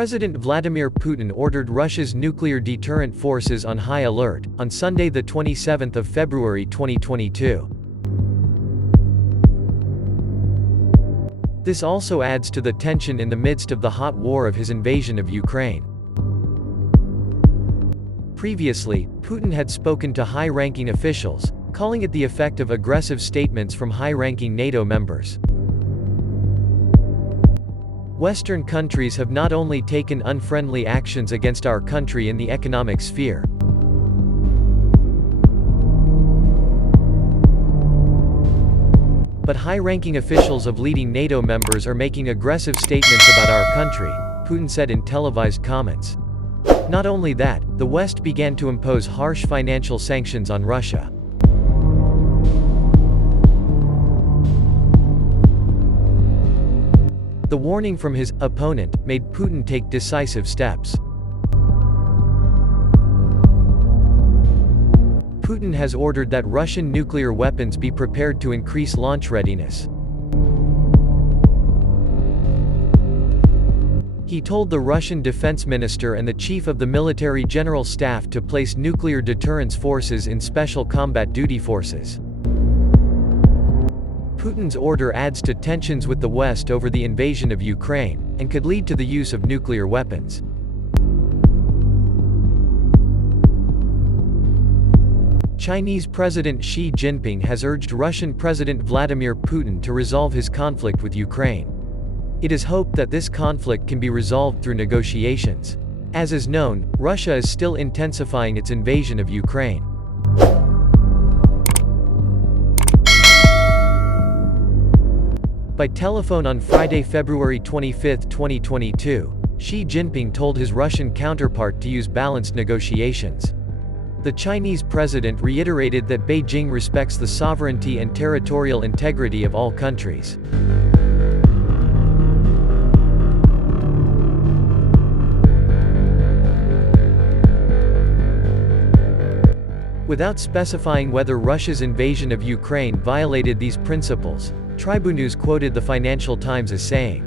President Vladimir Putin ordered Russia's nuclear deterrent forces on high alert, on Sunday the 27th of February 2022. This also adds to the tension in the midst of the hot war of his invasion of Ukraine. Previously, Putin had spoken to high-ranking officials, calling it the effect of aggressive statements from high-ranking NATO members. Western countries have not only taken unfriendly actions against our country in the economic sphere, but high-ranking officials of leading NATO members are making aggressive statements about our country, Putin said in televised comments. Not only that, the West began to impose harsh financial sanctions on Russia. The warning from his opponent made Putin take decisive steps. Putin has ordered that Russian nuclear weapons be prepared to increase launch readiness. He told the Russian defense minister and the chief of the military general staff to place nuclear deterrence forces in special combat duty forces. Putin's order adds to tensions with the West over the invasion of Ukraine, and could lead to the use of nuclear weapons. Chinese President Xi Jinping has urged Russian President Vladimir Putin to resolve his conflict with Ukraine. It is hoped that this conflict can be resolved through negotiations. As is known, Russia is still intensifying its invasion of Ukraine. By telephone on Friday, February 25, 2022, Xi Jinping told his Russian counterpart to use balanced negotiations. The Chinese president reiterated that Beijing respects the sovereignty and territorial integrity of all countries. Without specifying whether Russia's invasion of Ukraine violated these principles, Tribunews quoted the Financial Times as saying.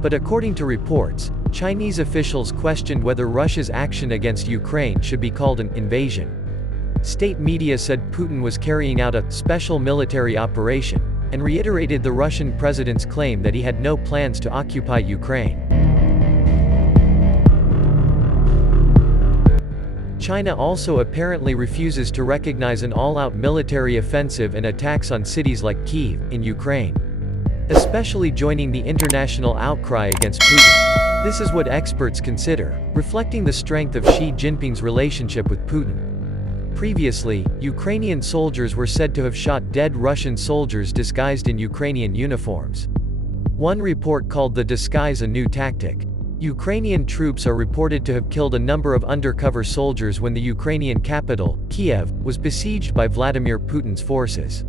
But according to reports, Chinese officials questioned whether Russia's action against Ukraine should be called an invasion. State media said Putin was carrying out a special military operation, and reiterated the Russian president's claim that he had no plans to occupy Ukraine. China also apparently refuses to recognize an all-out military offensive and attacks on cities like Kyiv, in Ukraine, especially joining the international outcry against Putin. This is what experts consider, reflecting the strength of Xi Jinping's relationship with Putin. Previously, Ukrainian soldiers were said to have shot dead Russian soldiers disguised in Ukrainian uniforms. One report called the disguise a new tactic. Ukrainian troops are reported to have killed a number of undercover soldiers when the Ukrainian capital, Kiev, was besieged by Vladimir Putin's forces.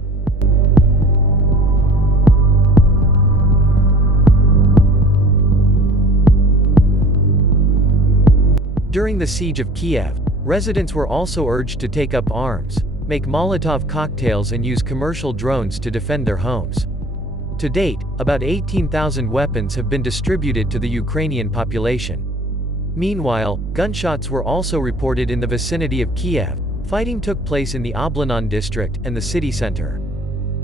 During the siege of Kiev, residents were also urged to take up arms, make Molotov cocktails and use commercial drones to defend their homes. To date, about 18,000 weapons have been distributed to the Ukrainian population. Meanwhile, gunshots were also reported in the vicinity of Kiev. Fighting took place in the Oblanon district and the city center.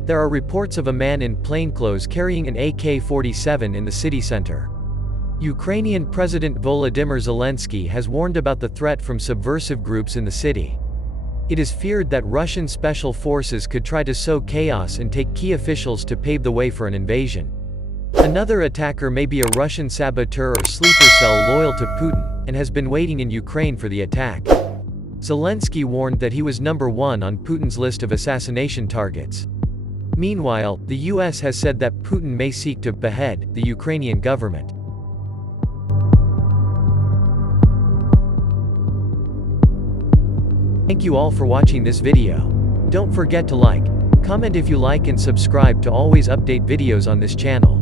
There are reports of a man in plainclothes carrying an AK-47 in the city center. Ukrainian President Volodymyr Zelensky has warned about the threat from subversive groups in the city. It is feared that Russian special forces could try to sow chaos and take key officials to pave the way for an invasion. Another attacker may be a Russian saboteur or sleeper cell loyal to Putin, and has been waiting in Ukraine for the attack. Zelensky warned that he was number one on Putin's list of assassination targets. Meanwhile, the US has said that Putin may seek to behead the Ukrainian government. Thank you all for watching this video. Don't forget to like, comment if you like and subscribe to always update videos on this channel.